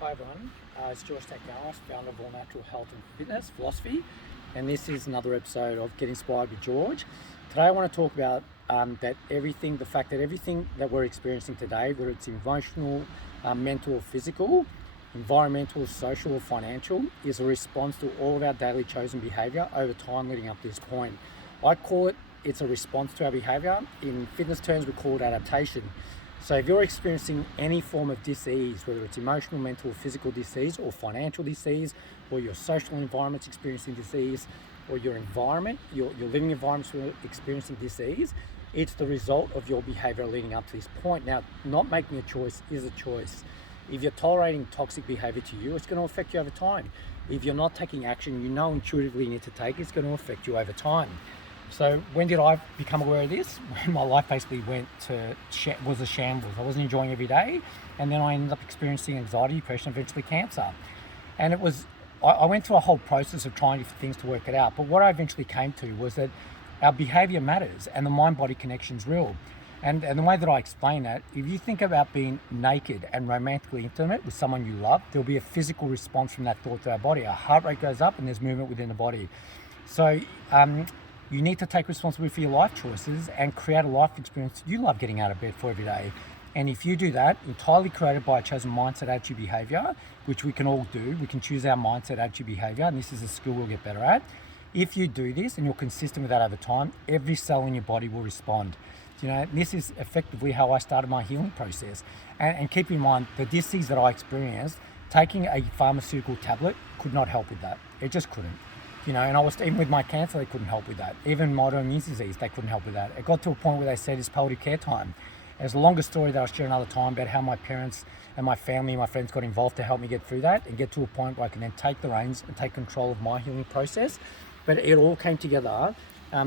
Hi everyone, it's George Takgaris, founder of All Natural Health and Fitness Philosophy, and this is another episode of Get Inspired with George. Today I want to talk about the fact that everything that we're experiencing today, whether it's emotional, mental or physical, environmental, social or financial, is a response to all of our daily chosen behaviour over time leading up to this point. I call it's a response to our behaviour. In fitness terms, we call it adaptation. So if you're experiencing any form of disease, whether it's emotional, mental, physical disease or financial disease, or your social environment's experiencing disease, or your environment, your living environment's experiencing disease, it's the result of your behavior leading up to this point. Now, not making a choice is a choice. If you're tolerating toxic behavior to you, it's going to affect you over time. If you're not taking action you know intuitively you need to take, it's going to affect you over time. So when did I become aware of this? When my life basically was a shambles. I wasn't enjoying every day, and then I ended up experiencing anxiety, depression, eventually cancer. And I went through a whole process of trying different things to work it out. But what I eventually came to was that our behavior matters and the mind-body connection is real. And the way that I explain that, if you think about being naked and romantically intimate with someone you love, there'll be a physical response from that thought to our body. Our heart rate goes up and there's movement within the body. So you need to take responsibility for your life choices and create a life experience you love getting out of bed for every day. And if you do that, entirely created by a chosen mindset, attitude, behavior, which we can all do, we can choose our mindset, attitude, behavior, and this is a skill we'll get better at. If you do this and you're consistent with that over time, every cell in your body will respond. You know, this is effectively how I started my healing process. And keep in mind, the disease that I experienced, taking a pharmaceutical tablet could not help with that. It just couldn't. You know, and even with my cancer, they couldn't help with that. Even my autoimmune disease, they couldn't help with that. It got to a point where they said it's palliative care time. There's a longer story that I'll share another time about how my parents and my family and my friends got involved to help me get through that and get to a point where I can then take the reins and take control of my healing process. But it all came together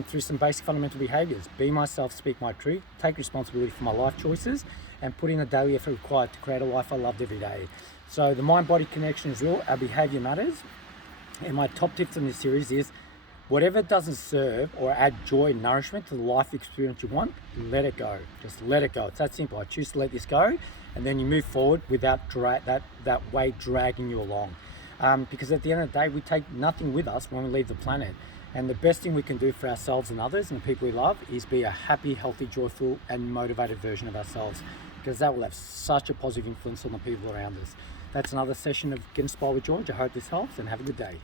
through some basic fundamental behaviours. Be myself, speak my truth, take responsibility for my life choices, and put in the daily effort required to create a life I loved every day. So the mind-body connection is real, our behaviour matters. And my top tips in this series is whatever doesn't serve or add joy and nourishment to the life experience you want, let it go. Just let it go. It's that simple. I choose to let this go, and then you move forward without that weight dragging you along. Because at the end of the day, we take nothing with us when we leave the planet. And the best thing we can do for ourselves and others and the people we love is be a happy, healthy, joyful, and motivated version of ourselves. Because that will have such a positive influence on the people around us. That's another session of Get Inspired with George. I hope this helps, and have a good day.